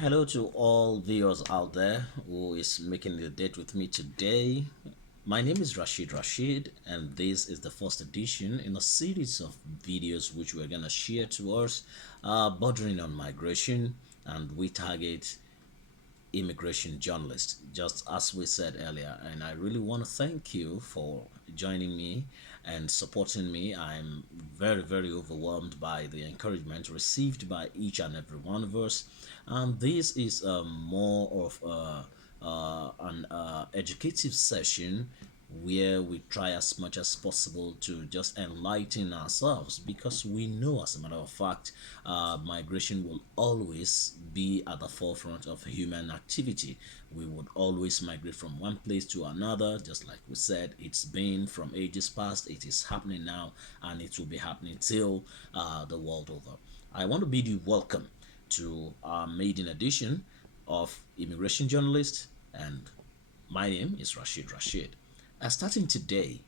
Hello to all viewers out there who is making the date with me today. My name is Rashid, and this is the first edition in a series of videos which we're gonna share towards bordering on migration, and we target immigration journalists, just as we said earlier. And I really want to thank you for joining me and supporting me. I'm very overwhelmed by the encouragement received by each and every one of us. And this is more of an educative session where we try as much as possible to just enlighten ourselves, because we know, as a matter of fact, migration will always be at the forefront of human activity. We would always migrate from one place to another. Just like we said, it's been from ages past, it is happening now, and it will be happening till the world over. I want to bid you welcome to our maiden edition of Immigration Journalist, and my name is Rashid. Starting today,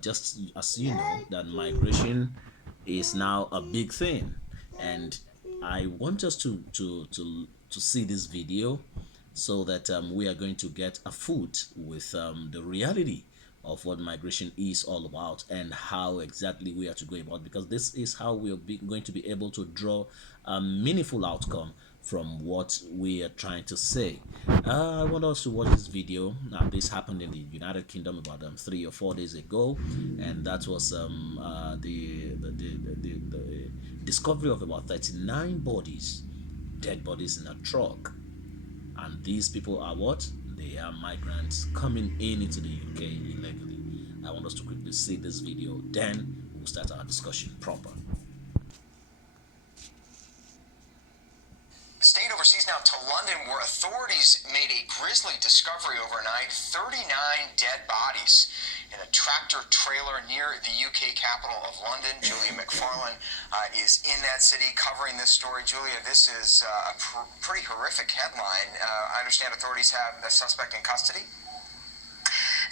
just as you know, that migration is now a big thing, and I want us to see this video so that we are going to get a foot with the reality of what migration is all about and how exactly we are to go about, because this is how we are going to be able to draw a meaningful outcome from what we are trying to say. I want us to watch this video. Now, this happened in the United Kingdom about 3 or 4 days ago, and that was the discovery of about 39 bodies, dead bodies in a truck. And these people are what? They are migrants coming into the UK illegally. I want us to quickly see this video, then we'll start our discussion proper. Staying overseas now to London, where authorities made a grisly discovery overnight: 39 dead bodies in a tractor trailer near the UK capital of London. Julia McFarlane is in that city covering this story. Julia, this is a pretty horrific headline. I understand authorities have the suspect in custody.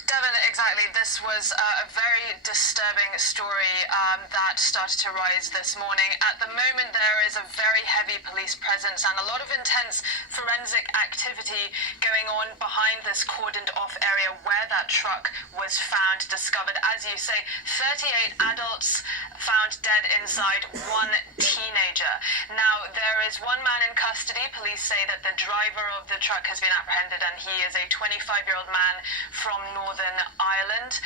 Devin, exactly. This was a very disturbing story that started to rise this morning. At the moment, there is a very heavy police presence and a lot of intense forensic activity going on behind this cordoned off area where that truck was found, discovered. As you say, 38 adults found dead inside, one teenager. Now, there is one man in custody. Police say that the driver of the truck has been apprehended, and he is a 25-year-old man from Northern Ireland.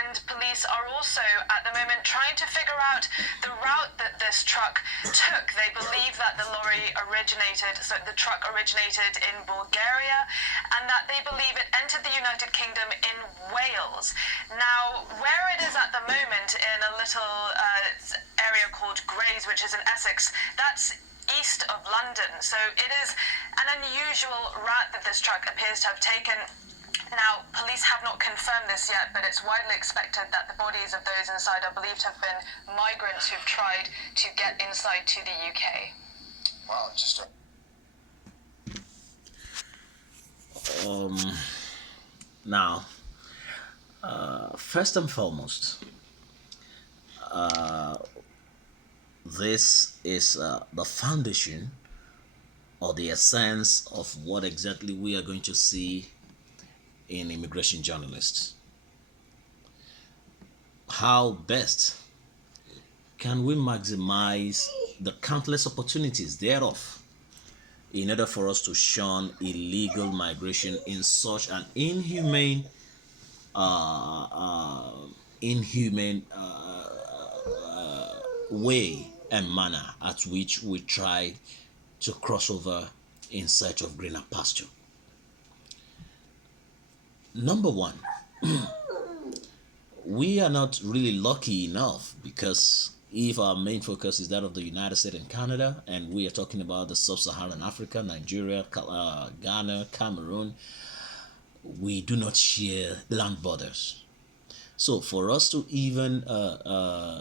And police are also at the moment trying to figure out the route that this truck took. They believe that the truck originated in Bulgaria, and that they believe it entered the United Kingdom in Wales. Now, where it is at the moment, in a little area called Grays, which is in Essex, that's east of London. So it is an unusual route that this truck appears to have taken. Now, police have not confirmed this yet, but it's widely expected that the bodies of those inside are believed to have been migrants who've tried to get inside to the UK. Wow, just Now, first and foremost, this is the foundation or the essence of what exactly we are going to see in immigration journalists. How best can we maximize the countless opportunities thereof in order for us to shun illegal migration in such an inhumane way and manner at which we try to cross over in search of greener pasture. Number one, we are not really lucky enough, because if our main focus is that of the United States and Canada, and we are talking about the sub-Saharan Africa, Nigeria, Ghana, Cameroon, we do not share land borders. So for us to even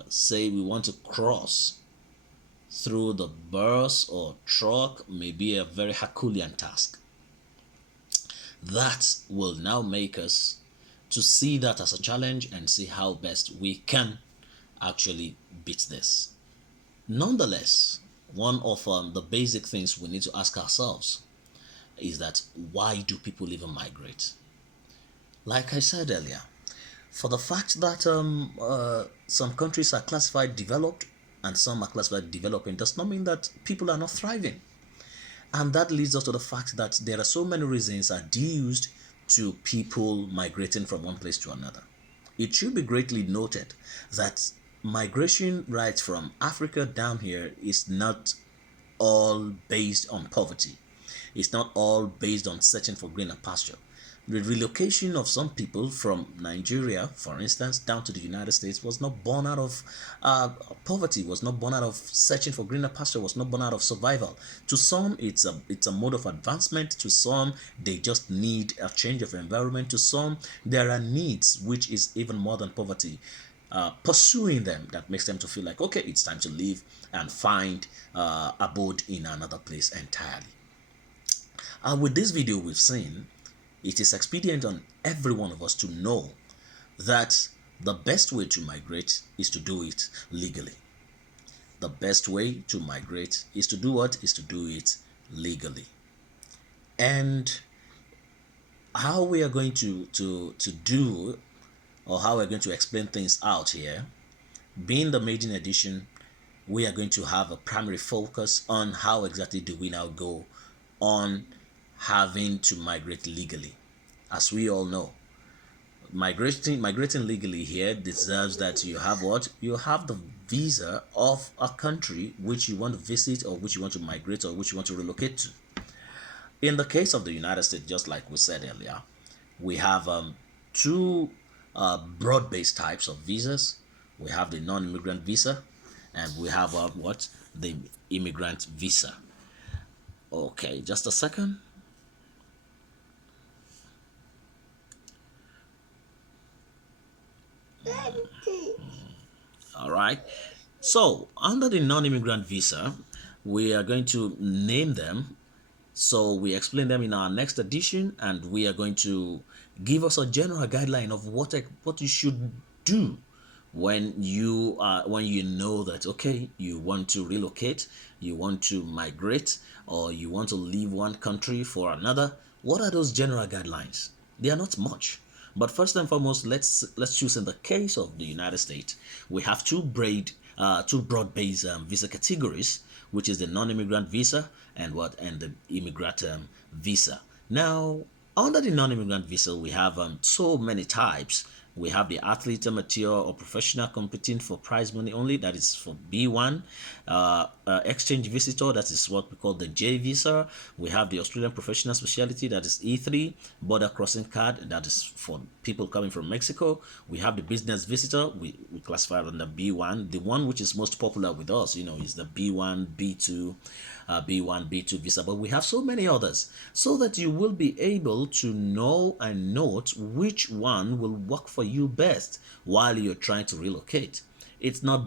say we want to cross through the bus or truck may be a very Herculean task. That will now make us to see that as a challenge and see how best we can actually beat this. Nonetheless, one of the basic things we need to ask ourselves is that why do people even migrate? Like I said earlier, for the fact that some countries are classified developed and some are classified developing does not mean that people are not thriving. And that leads us to the fact that there are so many reasons adduced to people migrating from one place to another. It should be greatly noted that migration right from Africa down here is not all based on poverty. It's not all based on searching for greener pasture. The relocation of some people from Nigeria, for instance, down to the United States was not born out of poverty, was not born out of searching for greener pasture, was not born out of survival. To some, it's a mode of advancement. To some, they just need a change of environment. To some, there are needs which is even more than poverty. Pursuing them that makes them to feel like, okay, it's time to leave and find abode in another place entirely. With this video we've seen, it is expedient on every one of us to know that the best way to migrate is to do it legally. The best way to migrate is to do what? Is to do it legally. And how we are going to do, or how we're going to explain things out here, being the maiden edition, we are going to have a primary focus on how exactly do we now go on having to migrate legally. As we all know, migrating legally here deserves that you have what? You have the visa of a country which you want to visit, or which you want to migrate, or which you want to relocate to. In the case of the United States, just like we said earlier, we have two broad-based types of visas. We have the non-immigrant visa, and we have what? The immigrant visa. Okay, just a second. All right. So, under the non-immigrant visa, we are going to name them. So, we explain them in our next edition, and we are going to give us a general guideline of what you should do when you know that, okay, you want to relocate, you want to migrate, or you want to leave one country for another. What are those general guidelines? They are not much. But first and foremost, let's choose in the case of the United States. We have two broad-based visa categories, which is the non-immigrant visa and the immigrant visa. Now, under the non-immigrant visa, we have so many types. We have the athlete, amateur, or professional competing for prize money only, that is for B1. Exchange visitor, that is what we call the J visa. We have the Australian professional specialty, that is E3. Border crossing card, that is for people coming from Mexico. We have the business visitor, we classify it under B1. The one which is most popular with us, is the B1, B2, B1, B2 visa, but we have so many others, so that you will be able to know and note which one will work for you best while you're trying to relocate. It's not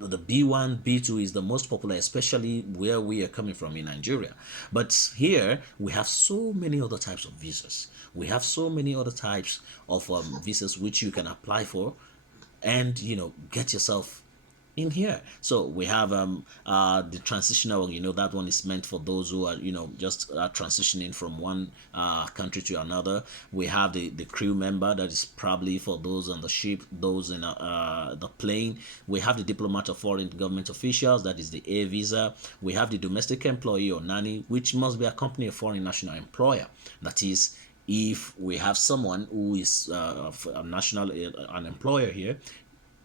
the B1, B2 is the most popular, especially where we are coming from in Nigeria. But here we have so many other types of visas. We have so many other types of visas which you can apply for, and get yourself in here. So we have the transitional, that one is meant for those who are just transitioning from one country to another. We have the crew member, that is probably for those on the ship, those in the plane. We have the diplomat or foreign government officials, that is the A visa. We have the domestic employee or nanny, which must be accompanied a foreign national employer. That is, if we have someone who is a national an employer here,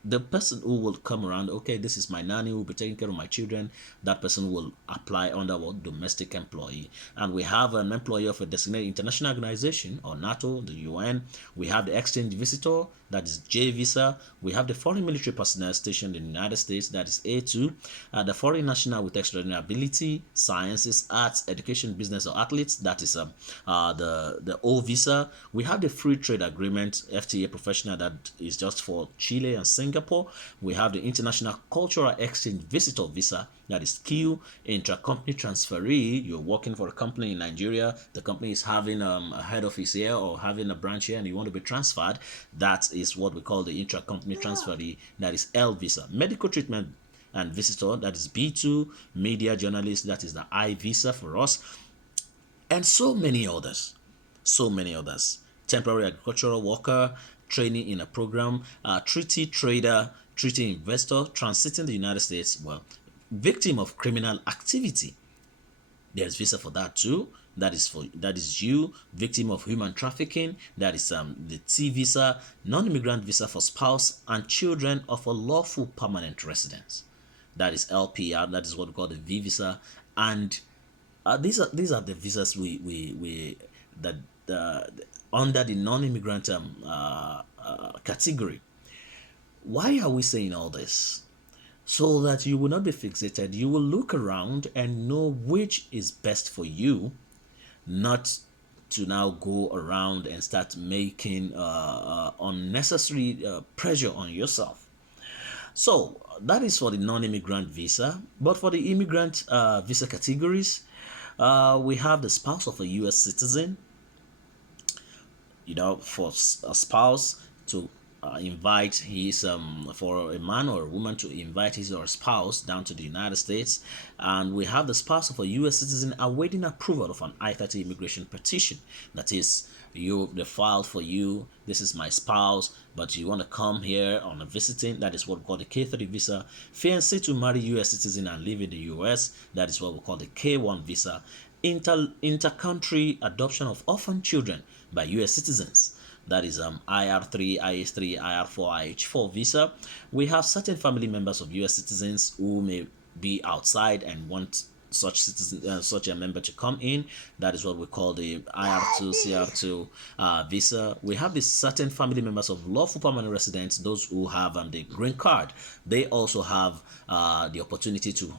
the person who will come around, okay, this is my nanny who will be taking care of my children, that person will apply under what? Domestic employee. And we have an employee of a designated international organization, or NATO, the UN. We have the exchange visitor, that is J visa. We have the foreign military personnel stationed in the United States, that is A2. The foreign national with extraordinary ability, sciences, arts, education, business, or athletes, that is the O visa. We have the free trade agreement, FTA professional, that is just for Chile and Singapore. We have the international cultural exchange visitor visa, that is Q. Intra-company transferee, you're working for a company in Nigeria, the company is having a head office here or having a branch here, and you want to be transferred, that is what we call the intra-company transferee, that is L visa. Medical treatment and visitor, that is B2, media journalist, that is the I visa for us, and so many others. So many others. Temporary agricultural worker, training in a program, treaty trader, treaty investor, transiting the United States, well, victim of criminal activity. There's visa for that too. That is you, victim of human trafficking. That is the T visa, non-immigrant visa for spouse and children of a lawful permanent residence. That is LPR. That is what we call the V visa, and these are the visas we that uh, under the non-immigrant category. Why are we saying all this? So that you will not be fixated. You will look around and know which is best for you, not to now go around and start making unnecessary pressure on yourself. So that is for the non-immigrant visa. But for the immigrant visa categories, we have the spouse of a U.S. citizen, for a spouse to invite his for a man or a woman to invite his or her spouse down to the United States. And we have the spouse of a U.S. citizen awaiting approval of an I-30 immigration petition. That is, they filed for you, this is my spouse, but you want to come here on a visiting. That is what we call the K-30 visa. Fiancé to marry U.S. citizen and live in the U.S. That is what we call the K-1 visa. Inter-country adoption of orphan children by U.S. citizens. That is IR3, IH3, IR4, IH4 visa. We have certain family members of U.S. citizens who may be outside and want such a member to come in. That is what we call the IR2, CR2 visa. We have the certain family members of lawful permanent residents, those who have the green card. They also have the opportunity to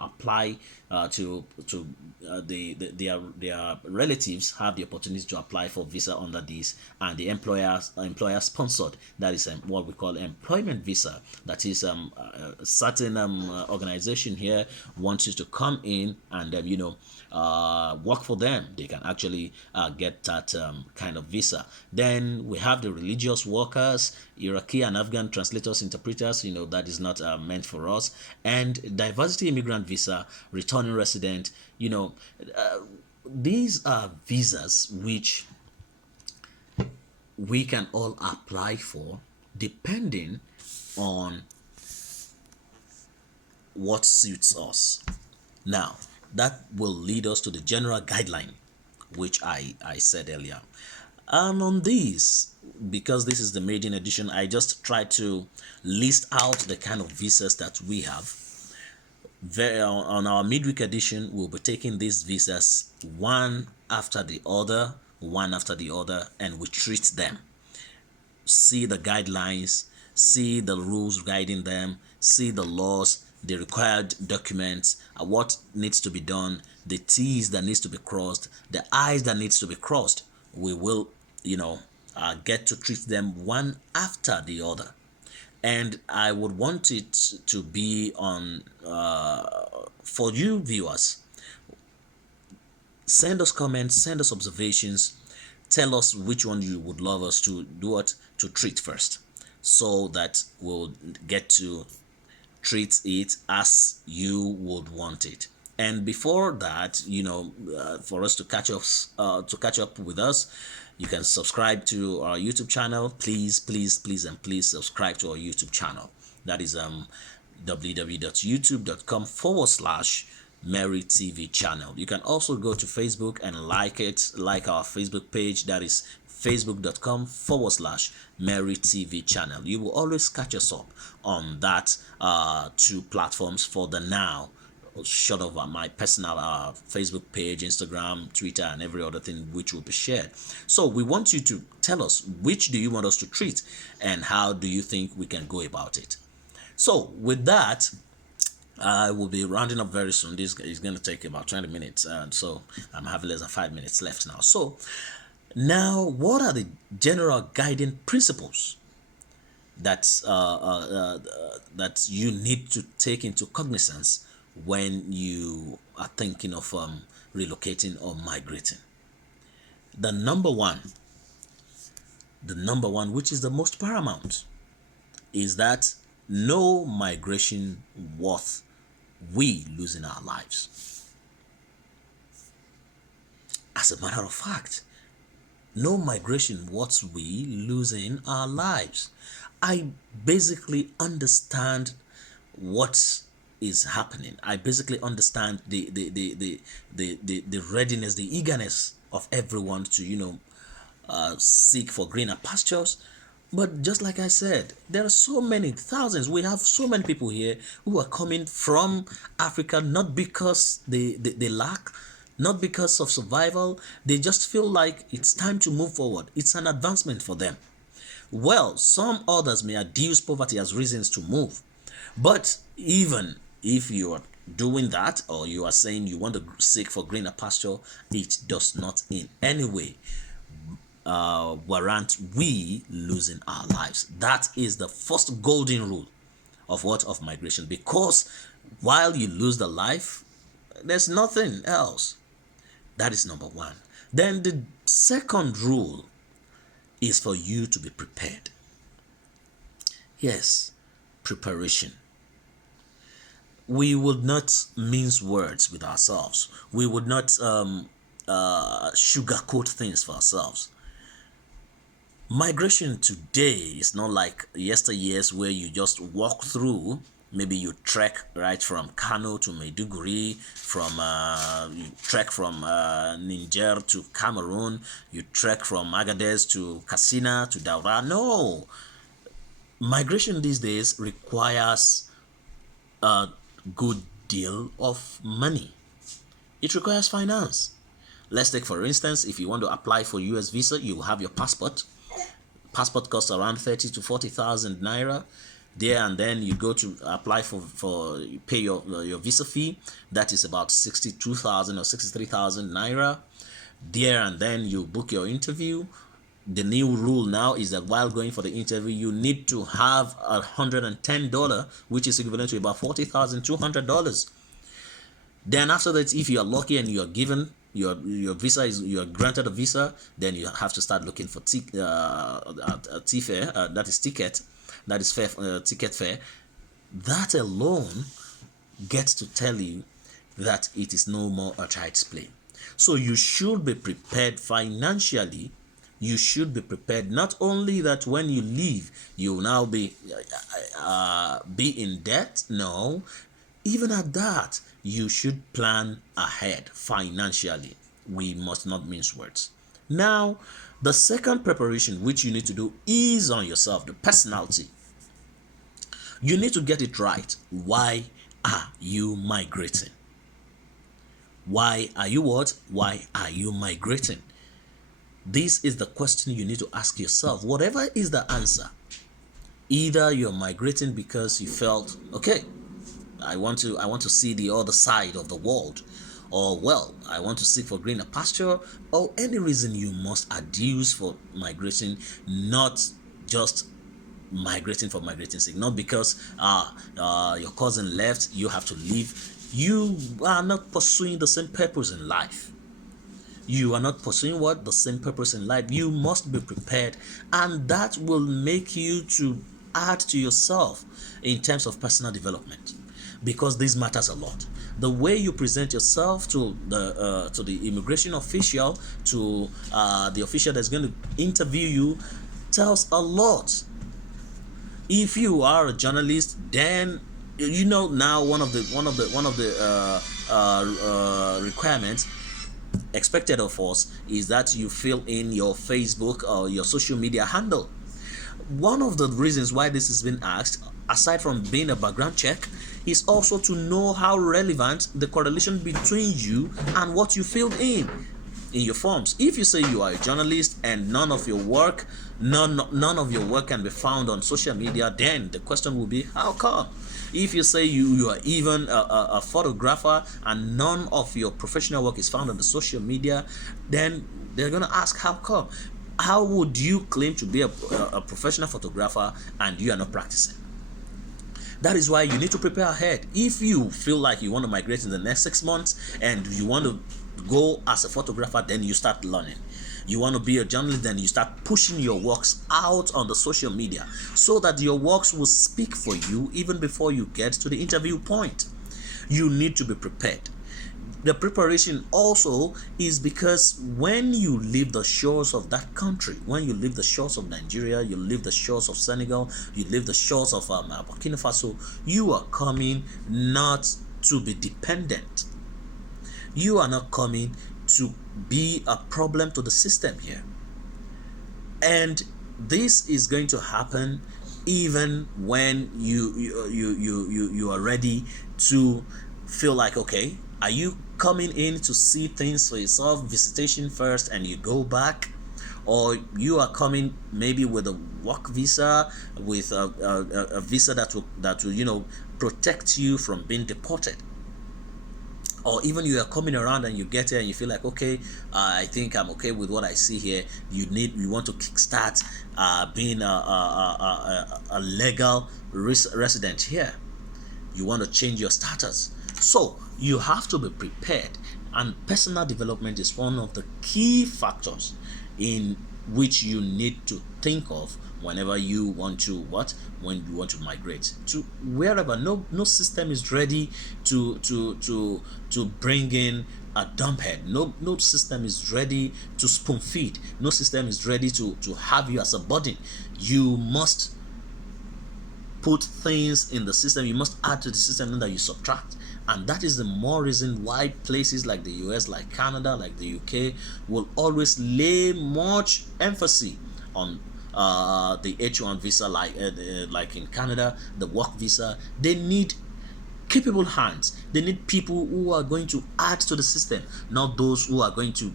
apply their relatives have the opportunity to apply for visa under this, and the employer sponsored, that is what we call employment visa. That is a certain organization here wants you to come in and work for them. They can actually get that kind of visa. Then we have the religious workers, Iraqi and Afghan translators, interpreters, that is not meant for us. And diversity immigrant visa, returning resident, these are visas which we can all apply for depending on what suits us. Now, that will lead us to the general guideline, which I said earlier. And on this, because this is the maiden edition, I just try to list out the kind of visas that we have. On our midweek edition, we'll be taking these visas one after the other, and we treat them. See the guidelines, see the rules guiding them, see the laws, the required documents, what needs to be done, the T's that needs to be crossed, the I's that needs to be crossed. We will, get to treat them one after the other. And I would want it to be on, for you viewers, send us comments, send us observations, tell us which one you would love us to do it to treat first, so that we'll get to treat it as you would want it. And before that, for us to catch up with us, you can subscribe to our YouTube channel. Please, and please subscribe to our YouTube channel. That is www.youtube.com/Mary TV channel. You can also go to Facebook and like our Facebook page. That is facebook.com/Mary TV channel. You will always catch us up on that two platforms for the now, short of my personal Facebook page, Instagram, Twitter, and every other thing which will be shared. So we want you to tell us which do you want us to treat and how do you think we can go about it. So with that, I will be rounding up very soon. This is going to take about 20 minutes, and so I'm having less than 5 minutes left now. So now, what are the general guiding principles that you need to take into cognizance when you are thinking of relocating or migrating? The number one, which is the most paramount, is that no migration worth we losing our lives. As a matter of fact, no migration worth we losing our lives. I basically understand what is happening. I basically understand the readiness, the eagerness of everyone to, seek for greener pastures. But just like I said, there are so many thousands. We have so many people here who are coming from Africa not because they lack, not because of survival. They just feel like it's time to move forward. It's an advancement for them. Well, some others may adduce poverty as reasons to move. But even if you are doing that, or you are saying you want to seek for greener pasture, it does not in any way warrant we losing our lives. That is the first golden rule of what? Of migration. Because while you lose the life, there's nothing else. That is number one. Then the second rule is for you to be prepared. Yes, preparation. We would not mince words with ourselves. We would not sugarcoat things for ourselves. Migration today is not like yesteryears where you just walk through. Maybe you trek right from Kano to Maiduguri, you trek from Niger to Cameroon, you trek from Agadez to Katsina to Daura. No, migration these days requires a good deal of money. It requires finance. Let's take for instance, if you want to apply for US visa, you have your passport. Passport costs around 30 to 40,000 naira. There and then you go to apply for you pay your visa fee. That is about 62,000 or 63,000 naira. There and then you book your interview. The new rule now is that while going for the interview, you need to have $110, which is equivalent to about $40,200. Then after that, if you are lucky and you are given your visa, you are granted a visa, then you have to start looking for ticket, that is fare, ticket fare. That alone gets to tell you that it is no more a child's play. So you should be prepared financially. You should be prepared not only that when you leave you will now be in debt. No, even at that, you should plan ahead financially. We must not mince words. Now, the second preparation which you need to do is on yourself, the personality. You need to get it right. Why are you migrating? Why are you what? Why are you migrating? This is the question you need to ask yourself. Whatever is the answer, either you're migrating because you felt, okay, I want to see the other side of the world, or well, I want to seek for greener pasture, or any reason you must adduce for migrating, not just migrating for migrating sake, not because your cousin left, you have to leave. You are not pursuing the same purpose in life. You are not pursuing what? The same purpose in life. You must be prepared, and that will make you to add to yourself in terms of personal development, because this matters a lot. The way you present yourself to the immigration official, to the official that's going to interview you, tells a lot. If you are a journalist, then you know now one of the requirements expected of us is that you fill in your Facebook or your social media handle. One of the reasons why this has been asked, aside from being a background check, is also to know how relevant the correlation between you and what you filled in your forms. If you say you are a journalist and none of your work can be found on social media, then the question will be, how come? If you say you are even a photographer and none of your professional work is found on the social media, then they're going to ask, how come? How would you claim to be a professional photographer and you are not practicing? That is why you need to prepare ahead. If you feel like you want to migrate in the next 6 months and you want to go as a photographer, then you start learning. You want to be a journalist, then you start pushing your works out on the social media so that your works will speak for you even before you get to the interview point. You need to be prepared. The preparation also is because when you leave the shores of that country, when you leave the shores of Nigeria, you leave the shores of Senegal, you leave the shores of Burkina Faso, you are coming not to be dependent. You are not coming to be a problem to the system here. And this is going to happen even when you are ready to feel like, okay, are you coming in to see things for yourself, visitation first, and you go back? Or you are coming maybe with a work visa, with a visa that will protect you from being deported? Or even you are coming around and you get here and you feel like, okay, I think I'm okay with what I see here. You want to kickstart being a legal resident here. You want to change your status. So you have to be prepared, and personal development is one of the key factors in which you need to think of whenever you want to when you want to migrate to wherever. No system is ready to bring in a dump head. No system is ready to spoon feed. No system is ready to have you as a burden. You must put things in the system. You must add to the system, and that you subtract. And that is the more reason why places like the US, like Canada, like the UK will always lay much emphasis on the H1 visa, like in Canada, the work visa. They need capable hands. They need people who are going to add to the system, not those who are going to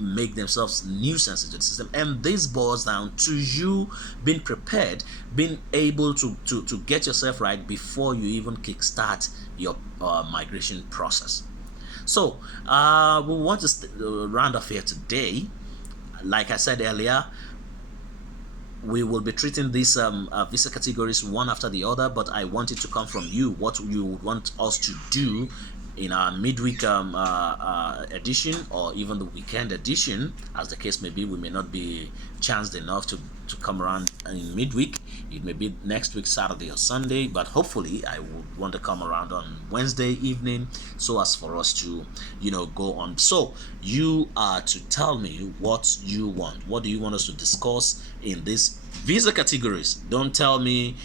make themselves nuisance to the system. And this boils down to you being prepared, being able to get yourself right before you even kickstart your migration process. So we want to round off here today. Like I said earlier, we will be treating these visa categories one after the other, but I want it to come from you, what you would want us to do in our midweek edition, or even the weekend edition, as the case may be. We may not be chanced enough to come around in midweek. It may be next week, Saturday or Sunday, but hopefully I would want to come around on Wednesday evening, so as for us to go on. So you are to tell me what you want. What do you want us to discuss in these visa categories? Don't tell me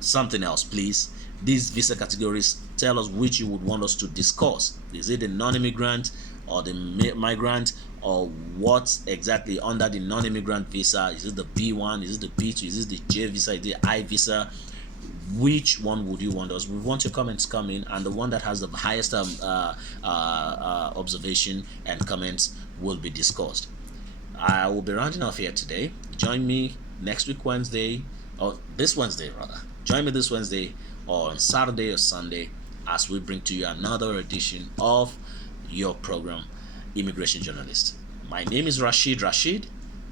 something else, please. These visa categories, tell us which you would want us to discuss. Is it the non-immigrant or the migrant, or what exactly under the non-immigrant visa? Is it the B1? Is it the B2? Is it the J visa? Is it the I visa? Which one would you want us? We want your comments coming, and the one that has the highest observation and comments will be discussed. I will be rounding off here today. Join me next week Wednesday, or this Wednesday rather. Join me this Wednesday or on Saturday or Sunday as we bring to you another edition of your program, Immigration Journalist. My name is Rashid,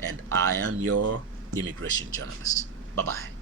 and I am your immigration journalist. Bye-bye.